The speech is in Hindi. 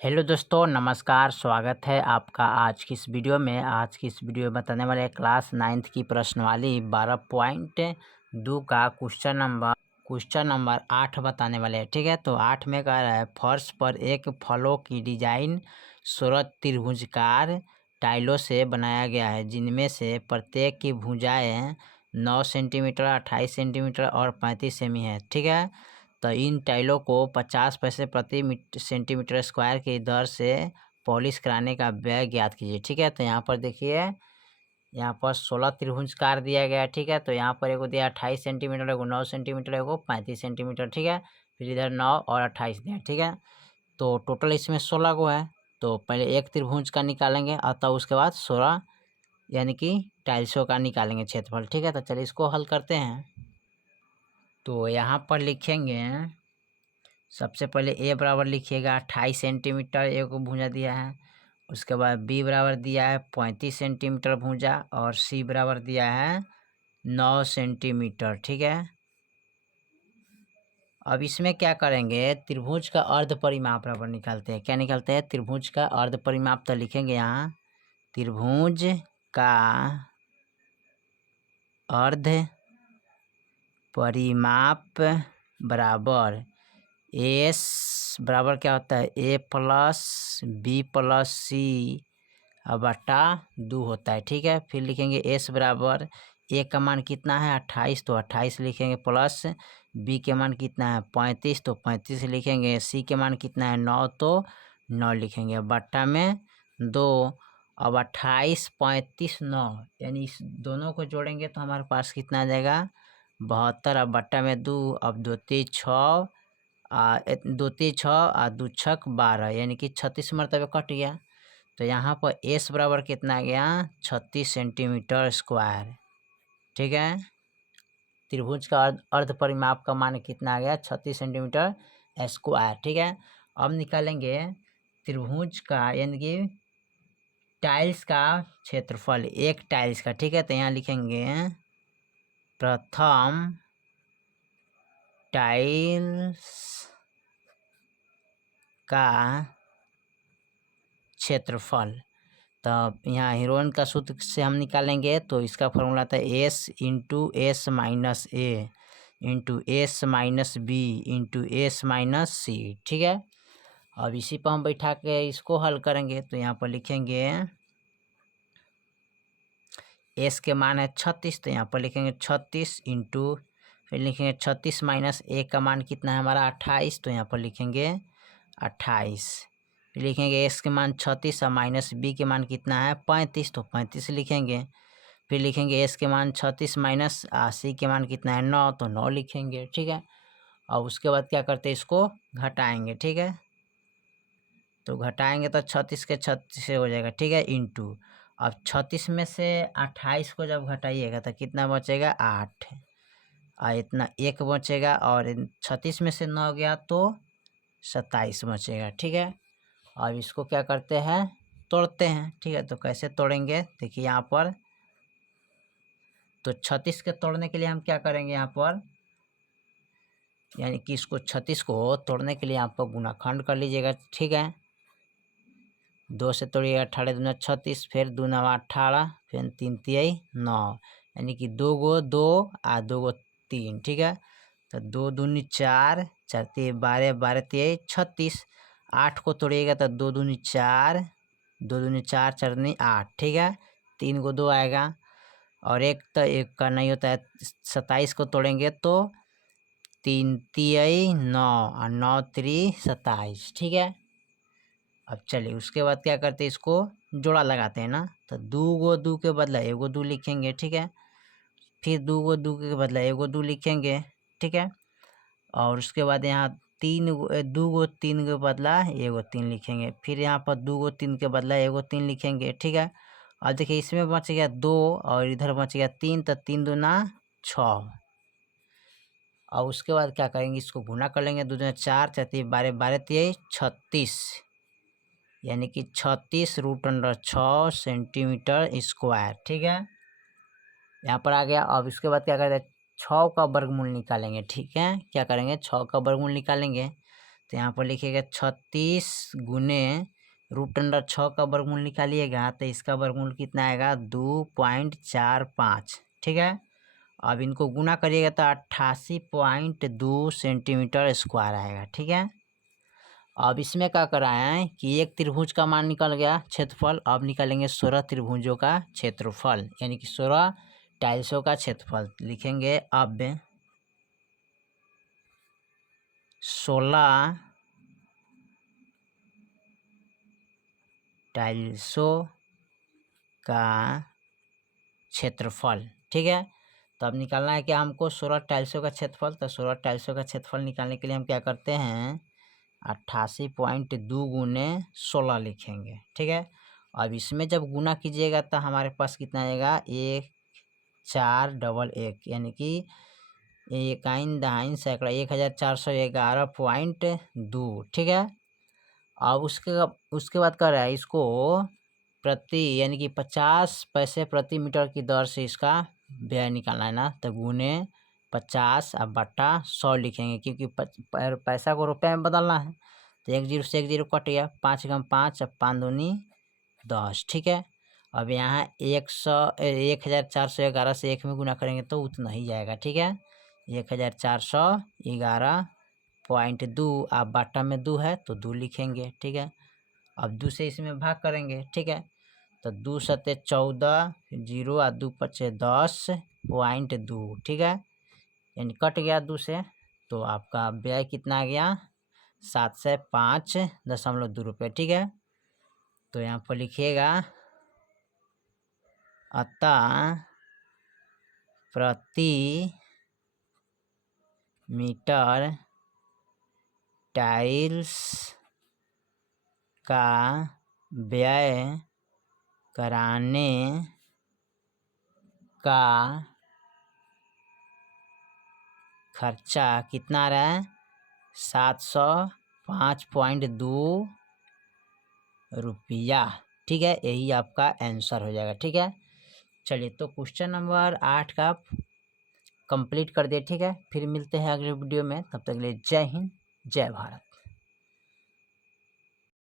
हेलो दोस्तों, नमस्कार। स्वागत है आपका आज की इस वीडियो में। आज की इस वीडियो में बताने वाले हैं क्लास 9th की प्रश्नवाली 12.2 का क्वेश्चन नंबर 8 बताने वाले हैं। ठीक है, तो 8 में कह रहा है फर्श पर एक फलों की डिजाइन 16 त्रिभुजाकार टाइलों से बनाया गया है, जिनमें से प्रत्येक की भुजाएं 9 सेंटीमीटर, 28 सेंटीमीटर और 35 सेमी है। ठीक है, तो इन टाइलों को 50 पैसे प्रति सेंटीमीटर स्क्वायर की दर से पॉलिश कराने का व्यय ज्ञात कीजिए। ठीक है, तो यहाँ पर देखिए, यहाँ पर 16 त्रिभुजाकार दिया गया है। ठीक है, तो यहाँ पर एगो दिया 28 सेंटीमीटर, एगो 9 सेंटीमीटर, एगो 35 सेंटीमीटर। ठीक है, फिर इधर 9 और 28 दिया। ठीक है, तो टोटल इसमें 16 गो है। तो पहले एक त्रिभुज का निकालेंगे और तब उसके बाद 16 यानी कि टाइल्सों का निकालेंगे क्षेत्रफल। ठीक है, तो चलिए इसको हल करते हैं। तो यहाँ पर लिखेंगे, सबसे पहले ए बराबर लिखिएगा 28 सेंटीमीटर एक भुजा दिया है। उसके बाद बी बराबर दिया है 35 सेंटीमीटर भुजा और सी बराबर दिया है 9 सेंटीमीटर। ठीक है, अब इसमें क्या करेंगे, त्रिभुज का अर्ध परिमाप बराबर निकालते हैं। क्या निकालते हैं? त्रिभुज का अर्ध परिमाप। तो लिखेंगे यहाँ त्रिभुज का अर्ध परिमाप बराबर एस बराबर क्या होता है, ए प्लस बी प्लस सी बटा 2 होता है। ठीक है, फिर लिखेंगे एस बराबर ए का मान कितना है 28, तो 28 लिखेंगे, प्लस बी के मान कितना है 35, तो 35 लिखेंगे, सी के मान कितना है 9, तो 9 लिखेंगे, बट्टा में 2। अब 28, 35, 9 यानी इस दोनों को जोड़ेंगे तो हमारे पास कितना आ जाएगा 72। अब बट्टा में 2, अब 2 3 6 2 3 6 2 6 12 यानी कि 36 मरतबे कट गया। तो यहाँ पर एस बराबर कितना आ गया 36 सेंटीमीटर स्क्वायर। ठीक है, त्रिभुज का अर्ध परिमाप का मान कितना आ गया 36 सेंटीमीटर स्क्वायर। ठीक है, अब निकालेंगे त्रिभुज का यानी कि टाइल्स का क्षेत्रफल एक टाइल्स का। ठीक है, तो यहाँ लिखेंगे प्रथम टाइल्स का क्षेत्रफल। तब यहाँ हीरोइन का सूत्र से हम निकालेंगे, तो इसका फॉर्मूला था S into S minus A into S minus B into S minus C. ठीक है, अब इसी पर हम बैठा के इसको हल करेंगे। तो यहाँ पर लिखेंगे एस के मान है 36, तो यहाँ पर लिखेंगे 36 इंटू, फिर लिखेंगे 36 माइनस ए का मान कितना है हमारा 28, तो यहाँ पर लिखेंगे 28। फिर लिखेंगे एस के मान 36 और माइनस बी के मान कितना है 35, तो 35 लिखेंगे। फिर लिखेंगे एस के मान 36 माइनस सी के मान कितना है 9, तो 9 लिखेंगे। ठीक है, और उसके बाद क्या करते हैं, इसको घटाएंगे। ठीक है, तो घटाएंगे तो 36 के 36 से हो जाएगा। ठीक है, इंटू, अब 36 में से 28 को जब घटाइएगा तो कितना बचेगा 8, और इतना 1 बचेगा, और 36 में से 9 गया तो 27 बचेगा। ठीक है, अब इसको क्या करते हैं, तोड़ते हैं। ठीक है, तो कैसे तोड़ेंगे देखिए यहाँ पर, तो 36 के तोड़ने के लिए हम क्या करेंगे यहाँ पर, यानी कि इसको 36 को तोड़ने के लिए यहाँ पर गुणाखंड कर लीजिएगा। ठीक है, 2 से तोड़िएगा 18 दूना 36, फिर 2 9 18, फिर 3 तिहाई 9, यानी कि 2 गो 2 आ 2 गो 3। ठीक है, तो 2 दूनी 4, 4 तिहाई 12, 12 तिहाई 36। 8 को तोड़िएगा तो 2 दूनी 4, 2 दूनी 4, 4 दूनी 8। ठीक है, 3 को 2 आएगा, और एक तो एक का नहीं होता है। 27 को तोड़ेंगे तो 3 तिहाई 9 और 9 3 27। ठीक है, अब चलिए उसके बाद क्या करते हैं, इसको जोड़ा लगाते हैं ना, तो 2 गो 2 के बदला एगो 2 लिखेंगे। ठीक है, फिर 2 गो 2 के बदला एगो 2 लिखेंगे। ठीक है, और उसके बाद यहाँ 2 गो 3 के बदला एगो 3 लिखेंगे। फिर यहाँ पर 2 गो 3 के बदला एगो 3 लिखेंगे। ठीक है, अब देखिए इसमें बच गया 2 और इधर बच गया 3, तो 3 दूना 6। और उसके बाद क्या करेंगे, इसको गुना कर लेंगे, 2 दूना 4, 4 तिहाई 12, 12 तिहाई 36, यानी कि 36√6 सेंटीमीटर स्क्वायर। ठीक है, यहाँ पर आ गया। अब इसके बाद क्या करते हैं, 6 का वर्गमूल निकालेंगे। ठीक है, क्या करेंगे 6 का वर्गमूल निकालेंगे, तो यहाँ पर लिखिएगा 36 गुने √6 का वर्गमूल निकालिएगा तो इसका वर्गमूल कितना आएगा 2.45। ठीक है, अब इनको गुना करिएगा तो 88.2 सेंटीमीटर स्क्वायर आएगा। ठीक है, अब इसमें क्या कराए हैं कि एक त्रिभुज का मान निकल गया क्षेत्रफल, अब निकालेंगे 16 त्रिभुजों का क्षेत्रफल, यानी कि 16 टाइल्सों का क्षेत्रफल। लिखेंगे अब 16 टाइल्सों का क्षेत्रफल। ठीक है, तो अब निकालना है कि हमको 16 टाइल्सों का क्षेत्रफल। तो 16 टाइल्सों का क्षेत्रफल निकालने के लिए हम क्या करते हैं 88.2 गुने 16 लिखेंगे। ठीक है, अब इसमें जब गुना कीजिएगा तो हमारे पास कितना आएगा 1411, यानी कि इकाइन दहाइन सैकड़ा 1411.2। ठीक है, अब उसके बाद कर रहा है इसको प्रति, यानी कि 50 पैसे प्रति मीटर की दर से इसका व्यय निकालना है ना। तो गुने 50 अब बट्टा 100 लिखेंगे, क्योंकि पैसा को रुपये में बदलना है। तो 1 0 से 1 0 कट गया, 5 × 5 अब 5 दूनी 10। ठीक है, अब यहाँ 1411 से 1 में गुना करेंगे तो उतना ही जाएगा। ठीक है, 1411.2 आप बाटा में 2 है तो 2 लिखेंगे। ठीक है, अब 2 से इसमें भाग करेंगे। ठीक है, तो 2 सत्ते 14, 0 और 2 पचे 10.2। ठीक है, यानी कट गया 2 से, तो आपका व्यय कितना आ गया 705.2 रुपये। ठीक है, तो यहाँ पर लिखिएगा अतः प्रति मीटर टाइल्स का व्यय कराने का खर्चा कितना आ रहा है 705.2 रुपया। ठीक है, यही आपका आंसर हो जाएगा। ठीक है, चलिए तो क्वेश्चन नंबर 8 का कंप्लीट कर दिए। ठीक है, फिर मिलते हैं अगले वीडियो में, तब तक के लिए जय हिंद जय भारत।